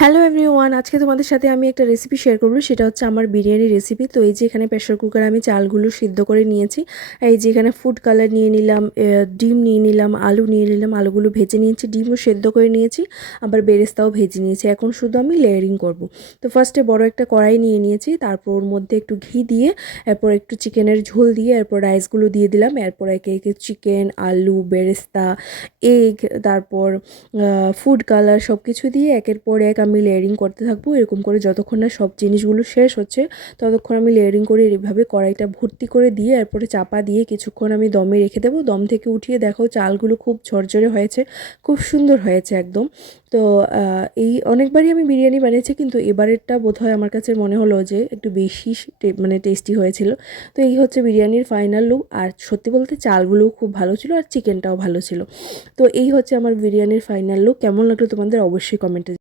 Hello everyone, আজকে তোমাদের সাথে আমি একটা রেসিপি শেয়ার করব। সেটা হচ্ছে আমার বিরিয়ানি রেসিপি। তো এই যে এখানে প্রেসার কুকারে আমি চালগুলো সিদ্ধ করে নিয়েছি। এই যে এখানে ফুড কালার নিয়ে নিলাম, ডিম নিয়ে নিলাম, আলু নিয়ে নিলাম, আলুগুলো ভেজে নিয়েছি, ডিমও সেদ্ধ করে নিয়েছি, আবার বেরেস্তাও ভেজে নিয়েছি। এখন শুধু আমি লেয়ারিং করব। তো ফার্স্টে বড় একটা কড়াই নিয়ে নিয়েছি, তারপর ওর মধ্যে একটু ঘি দিয়ে, এরপর একটু চিকেনের ঝোল দিয়ে, এরপর রাইসগুলো দিয়ে দিলাম, এরপর একে একে চিকেন, আলু, বেরেস্তা, এগ, তারপর ফুড কালার সব কিছু দিয়ে একের পর এক আমি লেয়ারিং করতে থাকবো। এরকম করে যতক্ষণ না সব জিনিসগুলো শেষ হচ্ছে ততক্ষণ আমি লেয়ারিং করে এইভাবে কড়াইটা ভর্তি করে দিয়ে এরপরে চাপা দিয়ে কিছুক্ষণ আমি দমে রেখে দেবো। দম থেকে উঠিয়ে দেখো চালগুলো খুব ঝরঝরে হয়েছে, খুব সুন্দর হয়েছে একদম। তো এই অনেকবারই আমি বিরিয়ানি বানিয়েছি, কিন্তু এবারেরটা বোধহয় আমার কাছে মনে হলো যে একটু বেশি মানে টেস্টি হয়েছিল। তো এই হচ্ছে বিরিয়ানির ফাইনাল লুক। আর সত্যি বলতে চালগুলোও খুব ভালো ছিল আর চিকেনটাও ভালো ছিল। তো এই হচ্ছে আমার বিরিয়ানির ফাইনাল লুক। কেমন লাগলো তোমাদের অবশ্যই কমেন্টে